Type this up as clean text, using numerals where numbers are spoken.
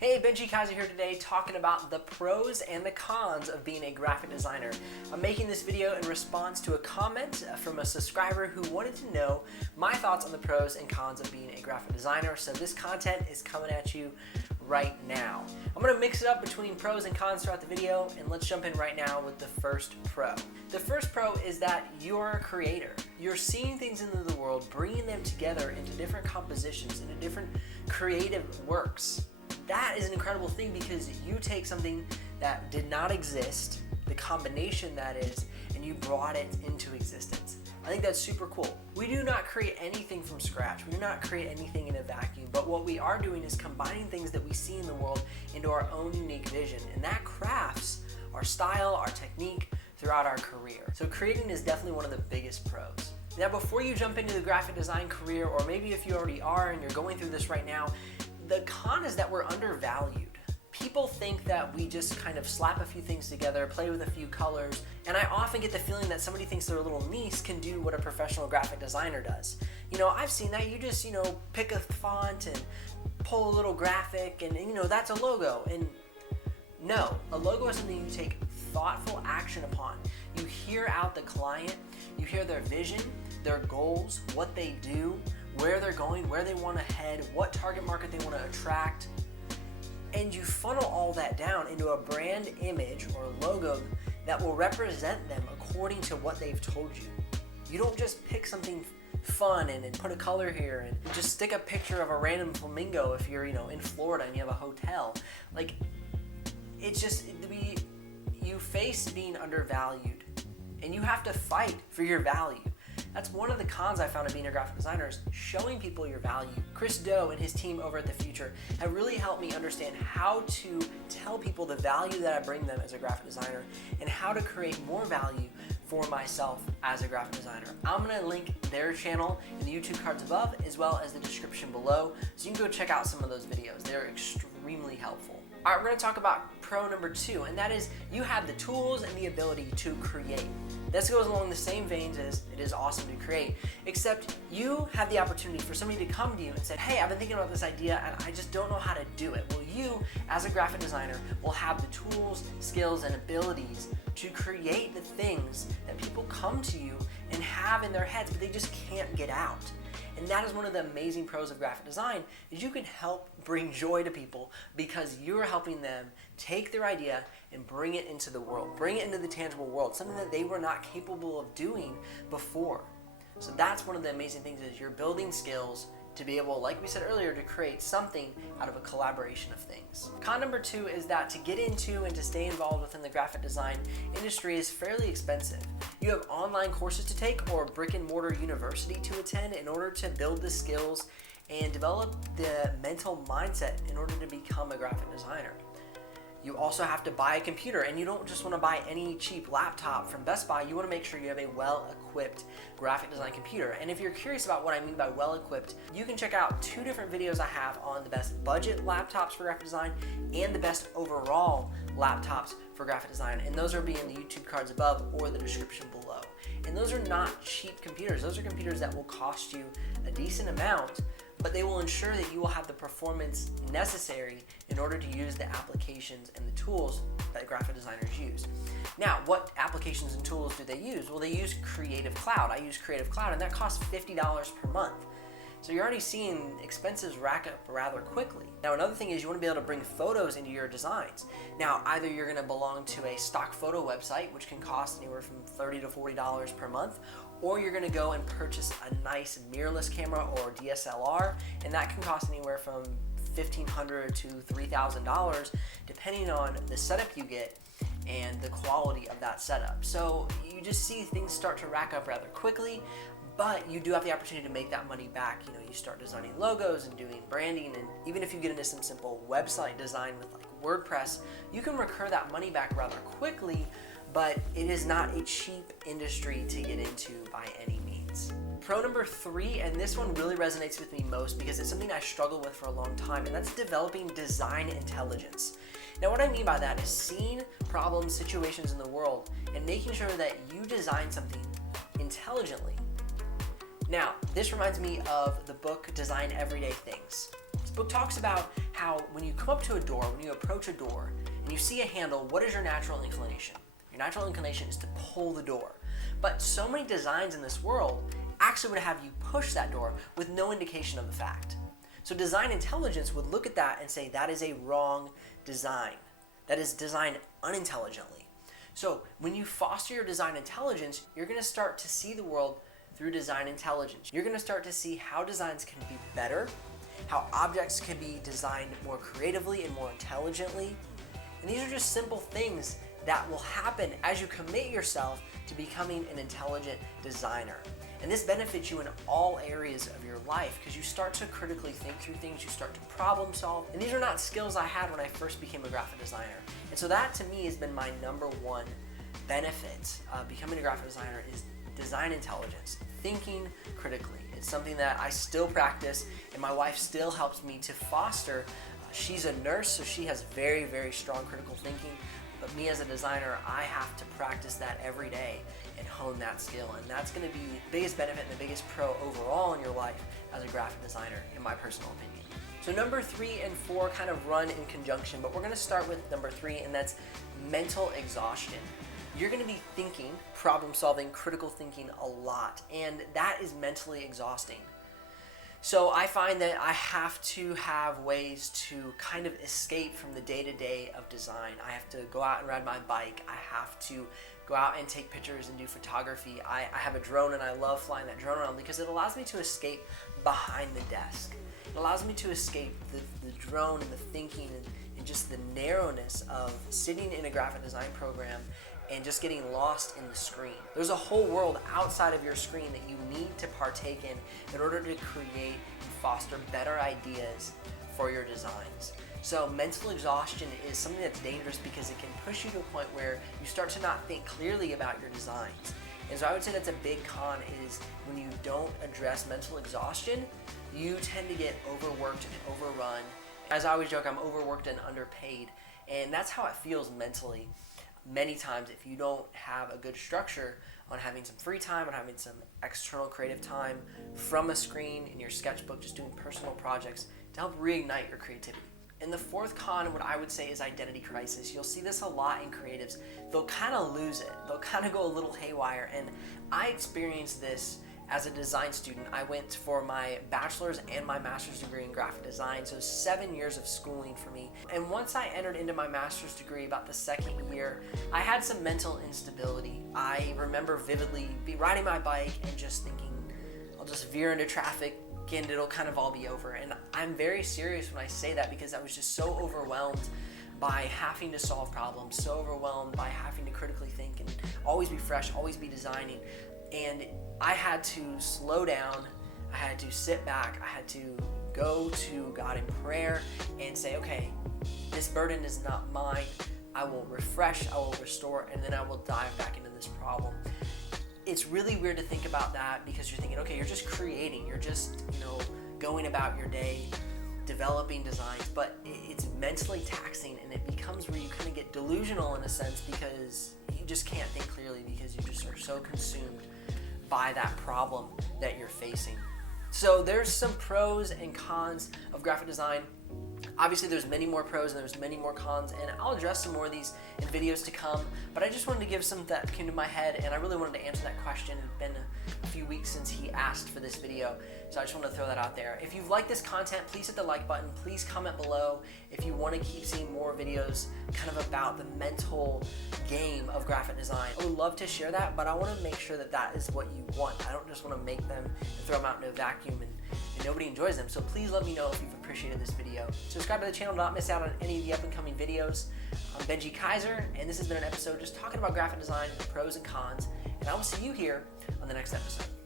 Hey, Benji Kaiser here today talking about the pros and the cons of being a graphic designer. I'm making this video in response to a comment from a subscriber who wanted to know my thoughts on the pros and cons of being a graphic designer, so this content is coming at you right now. I'm going to mix it up between pros and cons throughout the video, and let's jump in right now with the first pro. The first pro is that you're a creator. You're seeing things into the world, bringing them together into different compositions, into different creative works. That is an incredible thing because you take something that did not exist, the combination that is, and you brought it into existence. I think that's super cool. We do not create anything from scratch. We do not create anything in a vacuum, but what we are doing is combining things that we see in the world into our own unique vision, and that crafts our style, our technique throughout our career. So creating is definitely one of the biggest pros. Now, before you jump into the graphic design career, or maybe if you already are and you're going through this right now, the con is that we're undervalued. People think that we just kind of slap a few things together, play with a few colors, and I often get the feeling that somebody thinks their little niece can do what a professional graphic designer does. You know, I've seen that. You just, pick a font and pull a little graphic and, that's a logo. And no, a logo is something you take thoughtful action upon. You hear out the client, you hear their vision, their goals, what they do, where they're going, where they want to head, what target market they want to attract, and you funnel all that down into a brand image or logo that will represent them according to what they've told you. You don't just pick something fun and put a color here and just stick a picture of a random flamingo if you're, in Florida and you have a hotel. Like, it's just, you face being undervalued and you have to fight for your value. That's one of the cons I found of being a graphic designer, is showing people your value. Chris Doe and his team over at the Futur have really helped me understand how to tell people the value that I bring them as a graphic designer and how to create more value for myself as a graphic designer. I'm going to link their channel in the YouTube cards above as well as the description below, so you can go check out some of those videos. They're extremely helpful. All right, we're going to talk about pro number 2, and that is you have the tools and the ability to create. This goes along the same veins as it is awesome to create, except you have the opportunity for somebody to come to you and say, hey, I've been thinking about this idea and I just don't know how to do it. Well, you, as a graphic designer, will have the tools, skills, and abilities to create the things that people come to you and have in their heads, but they just can't get out. And that is one of the amazing pros of graphic design, is you can help bring joy to people because you're helping them take their idea and bring it into the world, bring it into the tangible world, something that they were not capable of doing before. So that's one of the amazing things, is you're building skills to be able, like we said earlier, to create something out of a collaboration of things. Con number 2 is that to get into and to stay involved within the graphic design industry is fairly expensive. You have online courses to take or brick and mortar university to attend in order to build the skills and develop the mental mindset in order to become a graphic designer. You also have to buy a computer, and you don't just want to buy any cheap laptop from Best Buy. You want to make sure you have a well-equipped graphic design computer. And if you're curious about what I mean by well-equipped, you can check out 2 different videos I have on the best budget laptops for graphic design and the best overall laptops for graphic design. And those will be in the YouTube cards above or the description below. And those are not cheap computers. Those are computers that will cost you a decent amount, but they will ensure that you will have the performance necessary in order to use the applications and the tools that graphic designers use. Now, what applications and tools do they use? Well, they use Creative Cloud. I use Creative Cloud, and that costs $50 per month. So you're already seeing expenses rack up rather quickly. Now, another thing is you want to be able to bring photos into your designs. Now, either you're going to belong to a stock photo website, which can cost anywhere from $30 to $40 per month, or you're going to go and purchase a nice mirrorless camera or DSLR, and that can cost anywhere from $1,500 to $3,000 depending on the setup you get and the quality of that setup. So you just see things start to rack up rather quickly, but you do have the opportunity to make that money back. You start designing logos and doing branding, and even if you get into some simple website design with like WordPress, you can recur that money back rather quickly, but it is not a cheap industry to get into by any means. Pro number 3, and this one really resonates with me most because it's something I struggled with for a long time, and that's developing design intelligence. Now, what I mean by that is seeing problems, situations in the world, and making sure that you design something intelligently. Now, this reminds me of the book Design Everyday Things. This book talks about how when you come up to a door, when you approach a door, and you see a handle, what is your natural inclination? Your natural inclination is to pull the door. But so many designs in this world actually would have you push that door with no indication of the fact. So design intelligence would look at that and say that is a wrong design. That is designed unintelligently. So when you foster your design intelligence, you're going to start to see the world through design intelligence. You're going to start to see how designs can be better, how objects can be designed more creatively and more intelligently. And these are just simple things that will happen as you commit yourself to becoming an intelligent designer. And this benefits you in all areas of your life because you start to critically think through things, you start to problem solve. And these are not skills I had when I first became a graphic designer. And so that to me has been my number one benefit of becoming a graphic designer is design intelligence, thinking critically. It's something that I still practice and my wife still helps me to foster. She's a nurse, so she has very, very strong critical thinking. But me as a designer, I have to practice that every day and hone that skill. And that's going to be the biggest benefit and the biggest pro overall in your life as a graphic designer, in my personal opinion. So number 3 and 4 kind of run in conjunction, but we're going to start with number 3, and that's mental exhaustion. You're going to be thinking, problem solving, critical thinking a lot, and that is mentally exhausting. So I find that I have to have ways to kind of escape from the day-to-day of design. I have to go out and ride my bike. I have to go out and take pictures and do photography. I have a drone and I love flying that drone around because it allows me to escape behind the desk. It allows me to escape the drone and the thinking and just the narrowness of sitting in a graphic design program and just getting lost in the screen. There's a whole world outside of your screen that you need to partake in order to create and foster better ideas for your designs. So mental exhaustion is something that's dangerous because it can push you to a point where you start to not think clearly about your designs. And so I would say that's a big con is when you don't address mental exhaustion, you tend to get overworked and overrun. As I always joke, I'm overworked and underpaid. And that's how it feels mentally. Many times if you don't have a good structure on having some free time, on having some external creative time from a screen in your sketchbook, just doing personal projects to help reignite your creativity. And the fourth con, what I would say, is identity crisis. You'll see this a lot in creatives. They'll kind of lose it. They'll kind of go a little haywire. And I experienced this as a design student. I went for my bachelor's and my master's degree in graphic design, so 7 years of schooling for me. And once I entered into my master's degree, about the second year, I had some mental instability. I remember vividly riding my bike and just thinking, I'll just veer into traffic and it'll kind of all be over. And I'm very serious when I say that because I was just so overwhelmed by having to solve problems, so overwhelmed by having to critically think and always be fresh, always be designing. And I had to slow down, I had to sit back, I had to go to God in prayer and say, okay, this burden is not mine. I will refresh, I will restore, and then I will dive back into this problem. It's really weird to think about that because you're thinking, okay, you're just creating, you're just, going about your day, developing designs, but it's mentally taxing and it becomes where you kind of get delusional in a sense because you just can't think clearly because you just are so consumed by that problem that you're facing. So there's some pros and cons of graphic design. Obviously there's many more pros and there's many more cons, and I'll address some more of these in videos to come, but I just wanted to give some that came to my head, and I really wanted to answer that question. It's been a few weeks since he asked for this video, so I just wanted to throw that out there. If you've liked this content, please hit the like button. Please comment below if you want to keep seeing more videos kind of about the mental game of graphic design. I would love to share that, but I want to make sure that that is what you want. I don't just want to make them and throw them out in a vacuum and nobody enjoys them. So please let me know if you've appreciated this video. Subscribe to the channel to not miss out on any of the up and coming videos. I'm Benji Kaiser, and this has been an episode just talking about graphic design, the pros and cons, and I will see you here on the next episode.